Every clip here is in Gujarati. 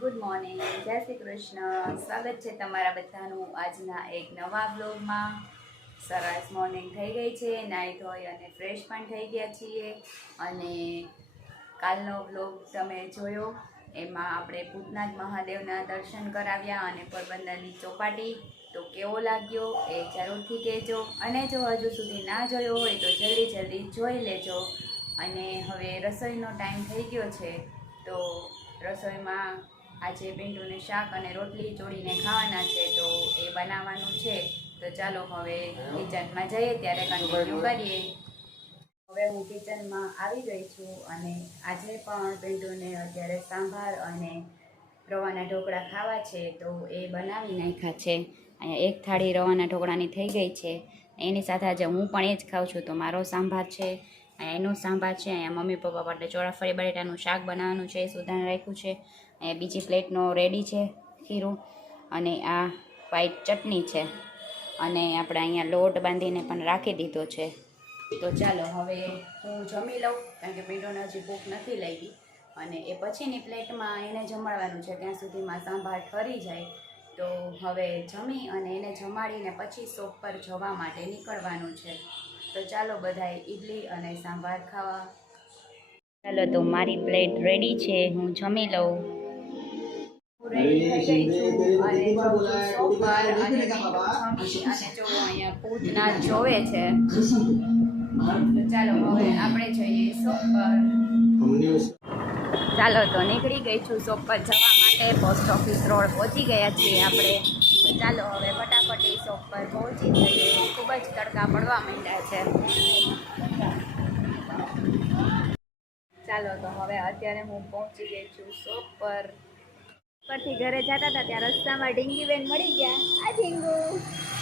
ગુડ મોર્નિંગ, જય શ્રી કૃષ્ણ. સ્વાગત છે તમારા બધાનું આજના એક નવા બ્લોગમાં. સરસ મોર્નિંગ થઈ ગઈ છે, નાહી ધોઈ અને ફ્રેશ પણ થઈ ગયા છીએ. અને કાલનો બ્લોગ તમે જોયો, એમાં આપણે ભૂતનાથ મહાદેવના દર્શન કરાવ્યા અને પોરબંદરની ચોપાટી. તો કેવો લાગ્યો એ જરૂરથી કહેજો. અને જો હજુ સુધી ના જોયો હોય તો જલ્દી જોઈ લેજો. અને હવે રસોઈનો ટાઈમ થઈ ગયો છે, તો રસોઈમાં આજે પિંટુને શાક અને રોટલી ચોળીને ખાવાના છે, તો એ બનાવવાનું છે. તો ચાલો હવે કિચનમાં જઈએ, ત્યારે કન્ટિન્યુ કરીએ. હવે હું કિચનમાં આવી ગઈ છું અને આજે પણ પિંટુને અત્યારે સાંભાર અને રવાના ઢોકળા ખાવા છે, તો એ બનાવી નાખ્યા છે. અહીંયા એક થાળી રવાના ઢોકળાની થઈ ગઈ છે. એની સાથે આજે હું પણ એ જ ખાઉં છું. તો મારો સાંભાર છે, અહીંયા એનું સાંભાર છે, અહીંયા મમ્મી પપ્પા માટે ચોળાફળી બટેટાનું શાક બનાવવાનું છે, સુધાન રાખ્યું છે. અહીંયા બીજી પ્લેટનો રેડી છે ખીરું, અને આ વ્હાઈટ ચટણી છે. અને આપણે અહીંયા લોટ બાંધીને પણ રાખી દીધો છે. તો ચાલો હવે હું જમી લઉં, કારણ કે પિંટુને હજી ભૂખ નથી લાગી. અને એ પછીની પ્લેટમાં એને જમાડવાનું છે, ત્યાં સુધીમાં સાંભાર ઠરી જાય. તો હવે જમી અને એને જમાડીને પછી શોપ પર જવા માટે નીકળવાનું છે. તો ચાલો બધાએ ઈડલી અને સાંભાર ખાવા. ચાલો તો મારી પ્લેટ રેડી છે, હું જમી લઉં. રેડી થઈ ગઈ છું અને જઉં છું શોપ પર. અને જમી અને જો અહીંયા ભૂતનાથ જોવે છે. તો ચાલો હવે આપણે જઈએ શોપ પર. ચાલો તો નીકળી ગઈ છું શોપ પર જવા માટે. પોસ્ટ ઓફિસ રોડ પહોંચી ગયા છીએ આપણે. તો ચાલો હવે ફટાફટી શોપ પર પહોંચી જઈએ. ખૂબ જ તડકા પડવા માંડ્યા છે. ચાલો તો હવે અત્યારે હું પહોંચી ગઈ છું શોપ પર. પરથી ઘરે જતા હતા ત્યાં રસ્તામાં ઢીંગીબેન મળી ગયા. આ ઢીંગુ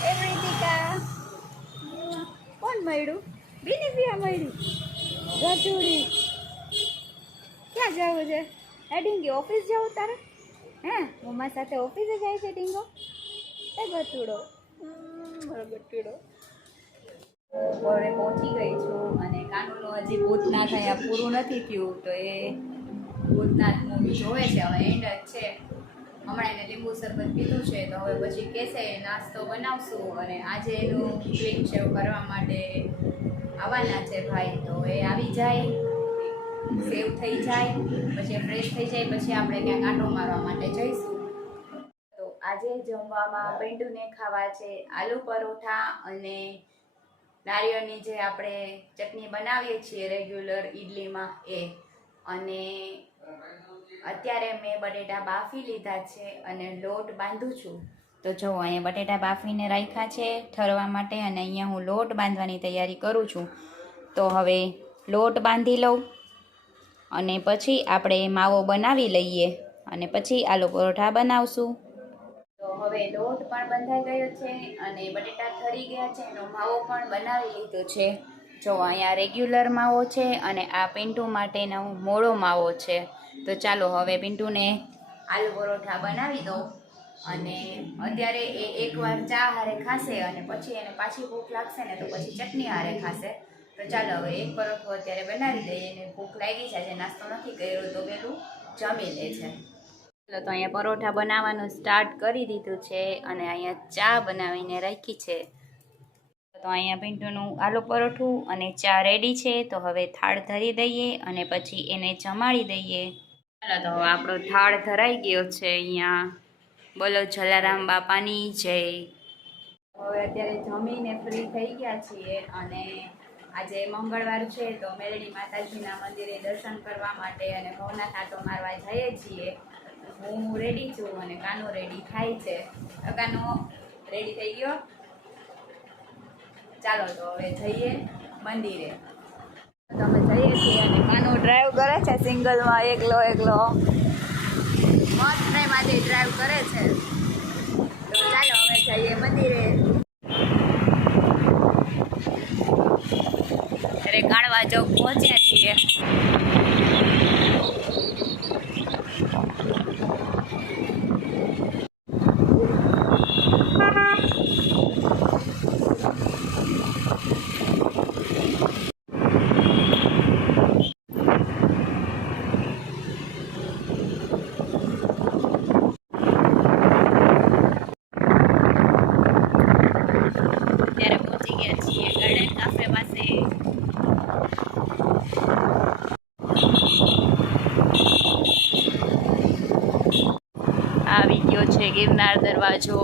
એ પ્રીતિકા કોણ મળ્યું? બીનીપિયા મળ્યું. ગધુડી ક્યાં જવું છે? હે ઢીંગી ઓફિસ જવું તારે? હે મમ્મા સાથે ઓફિસે જાય છે ઢીંગો? એ ગતુડો મારો ગતુડો. ઘરે પહોંચી ગઈ છું અને કાનુનું હજી ભૂતનાથ અહીંયા પૂરું નથી થયું, તો એ ભૂતનાથ મૂવી જોવે છે. હવે એન્ડ જ છે. હમણાં એને લીંબુ શરબત પીધું છે, તો હવે પછી કહેશે નાસ્તો બનાવશું. અને આજે એનું ક્લીન શેવ કરવા માટે આવવાના છે ભાઈ. તો એ આવી જાય, સેવ થઈ જાય, પછી ફ્રેશ થઈ જાય, પછી આપણે ક્યાંક આંટો મારવા માટે જઈશું. તો આજે જમવામાં પિંટુને ખાવા છે આલુ પરોઠા અને નારિયેળની જે આપણે ચટણી બનાવીએ છીએ રેગ્યુલર ઈડલીમાં એ. અને અત્યારે મેં બટેટા બાફી લીધા છે અને લોટ બાંધું છું. તો જો અહીંયા બટેટા બાફીને રાખ્યા છે ઠરવા માટે, અને અહીંયા હું લોટ બાંધવાની તૈયારી કરું છું. તો હવે લોટ બાંધી લઉં અને પછી આપણે માવો બનાવી લઈએ અને પછી આલુ પરોઠા બનાવશું. તો હવે લોટ પણ બંધાઈ ગયો છે અને બટેટા ઠરી ગયા છે, એનો માવો પણ બનાવી લીધો છે. જો અહીંયા રેગ્યુલર માવો છે અને આ પિન્ટુ માટેનો મોળો માવો છે. તો ચાલો હવે પિન્ટુને આલુ પરોઠા બનાવી દો. અને અત્યારે એ એકવાર ચા હારે ખાશે અને પછી એને પાછી ભૂખ લાગશે ને તો પછી ચટણી હારે ખાશે. તો ચાલો હવે એક પરોઠો અત્યારે બનાવી દઈએ. એને ભૂખ લાગી છે, આજે નાસ્તો નથી કર્યો તો પેલું જમી લે છે. ચાલો તો અહીંયા પરોઠા બનાવવાનું સ્ટાર્ટ કરી દીધું છે અને અહીંયા ચા બનાવીને રાખી છે. તો અહીંયા પિન્ટુનું આલુ પરોઠું અને ચા રેડી છે. તો હવે થાળ ધરી દઈએ અને પછી એને જમાડી દઈએ. ચાલો તો હવે આપણો થાળ ધરાઈ ગયો છે. અહીંયા બોલો જલારામ બાપાની જય. હવે અત્યારે જમીને ફ્રી થઈ ગયા છીએ અને આજે મંગળવાર છે, તો મેલડી માતાજીના મંદિરે દર્શન કરવા માટે અને ભવનાથ આંટો મારવા જઈએ છીએ. હું રેડી છું અને કાનો રેડી થાય છે. કાનો રેડી થઈ ગયો? ચાલો તો હવે જઈએ મંદિરે. તમે જઈએ છીએ અને કાનો ડ્રાઈવ કરે છે સિંગલમાં, એકલો મસ્ત ટાઈમ આજે ડ્રાઈવ કરે છે. તો ચાલો હવે જઈએ મંદિરે. અરે કાણવા ચોક પહોંચ્યા છીએ. ગયો છે ગિરનાર દરવાજો.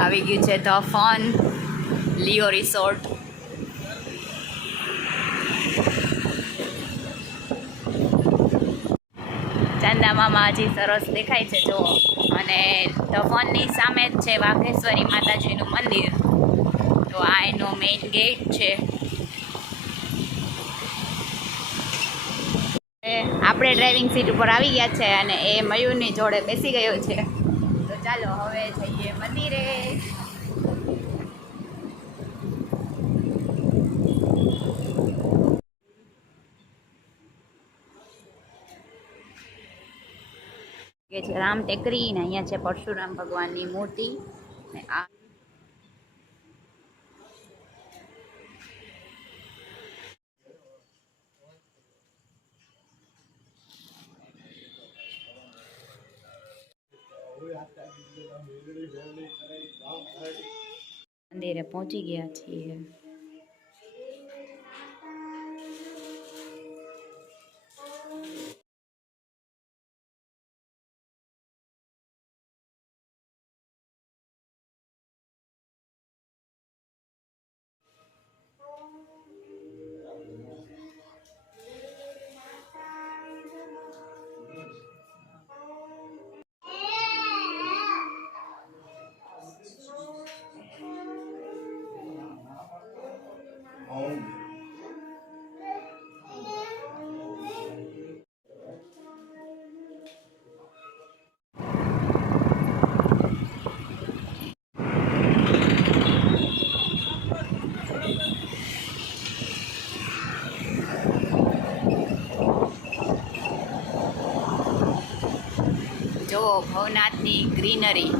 આવી ગયું છે ધ ફન લિયો રિસોર્ટ. ચાંદા મામા હજી સરસ દેખાય છે જો. અને ધ ફનની સામે જ છે વાઘેશ્વરી માતાજીનું મંદિર. તો આ એનો મેઇન ગેટ છે. આપણે ડ્રાઇવિંગ સીટ ઉપર આવી ગયા છે અને એ મયુરની જોડે બેસી ગયો છે. તો ચાલો હવે જઈએ મંદિરે. એ છે રામ ટેકરી ને અહીંયા છે પરશુરામ ભગવાનની મૂર્તિ ને આ મંદિરે પહોંચી ગયા છીએ. જો ભવનાથની ગ્રીનરી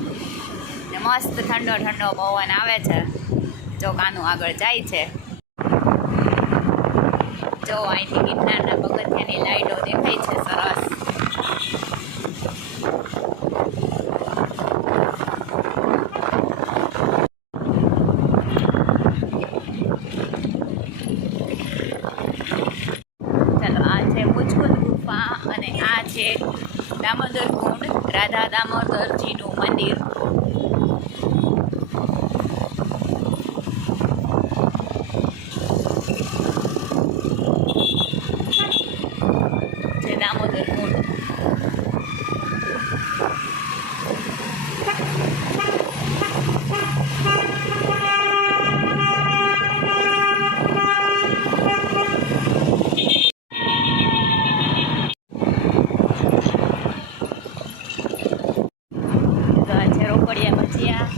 ને મસ્ત ઠંડો ઠંડો પવન આવે છે. જો કાનું આગળ જાય છે. જો અહીંથી ગિરનારના પગથિયાની લાઈટો દેખાય છે સરસ. ચાલો આ છે મુચકુંદ ગુફા અને આ છે દામોદર કુંડ રાધા દામોદરજીનું મંદિર. છે દામોદર કુંડ. રોકડિયા ભજીયા.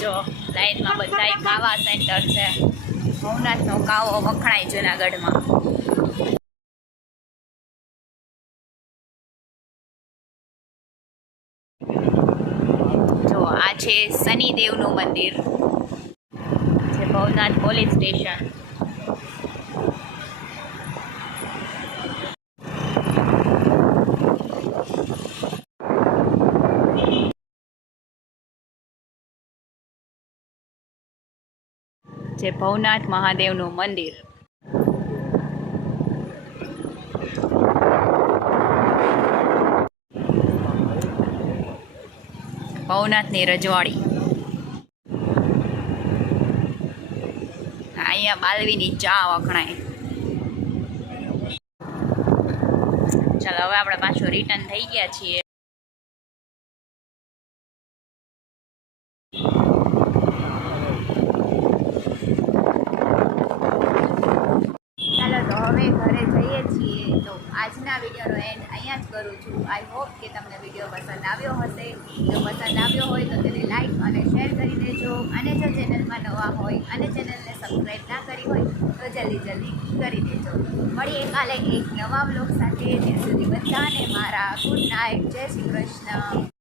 જો લાઈનમાં બધાય કાવા સેન્ટર છે. ભવનાથનો કાવો વખણાય જુનાગઢમાં. આ છે શનિદેવનું મંદિર. છે ભવનાથ પોલીસ સ્ટેશન. છે ભવનાથ મહાદેવનું મંદિર. ભવનાથની રજવાડી. અહીંયા માલવીની ચા વખણાય. ચાલો હવે આપણે પાછું રિટર્ન થઈ ગયા છીએ. ચાલો તો હવે ઘરે જઈએ છીએ. તો આજના વિડીયોનો એન્ડ અહીંયા જ કરું છું. આઈ હોપ કે તમને વિડીયો પસંદ આવ્યો હશે. જો પસંદ આવ્યો હોય તો તેને લાઈક અને શેર કરી દેજો. અને જો ચેનલમાં નવા હોય અને ચેનલને સબસ્ક્રાઈબ ના કરી હોય તો જલ્દી કરી દેજો. મળીએ કાલે એક નવા વ્લોગ સાથે. ત્યાં સુધી બધાને મારા ગુડ નાઇટ. જય શ્રી કૃષ્ણ.